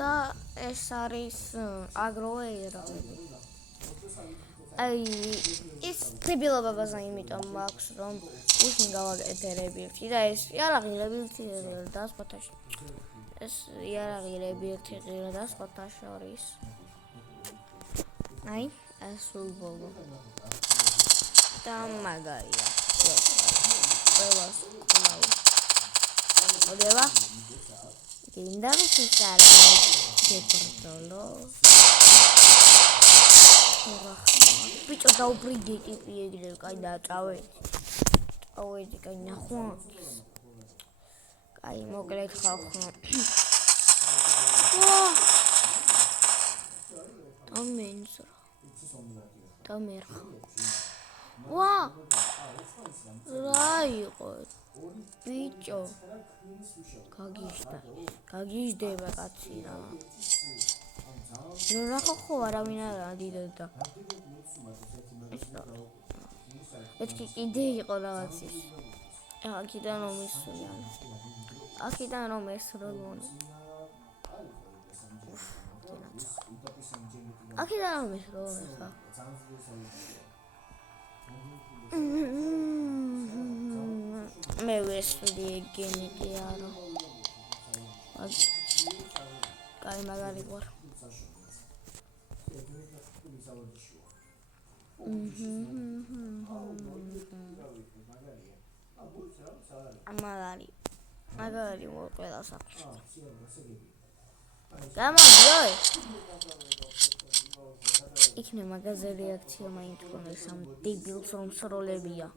და ეს არის აგროვე ერაღები. აი ის ტრიბილობაბაზა იმიტომ მაქვს რომ უშინ გავაკეთერებიერთი და ეს იარაღილები და სხვათაშორის ეს იარაღილები ერთი ღირა და სხვათა შორის აი ეს სულ ბოლო და მაგარია ყველას კლავ მოდება გინდა ვისარე გებრდოლო ბიჭო დაუბრიდი ტიპი ეგრე კაი დავედი კაი ნახო კაი მოკლედ ხალხო დამერხა ვა რა იყო ბიჭო გაგიჟდება კაცი რა რა ხო არავინ არ დიდა ეთქი კიდე იყო რაღაცის აქედან რომ ისულიან აქედან რომ ესროლონ აქედან რომ ესროლონ ხა მე ვესვიდი ეგენი კი არა კაი მაგარი ვარ მაგარი მო ყველა საფრთხე გამოდიოი იქნებ მაგაზე რეაქცია მაინც ამ დებილს რომ სროლებია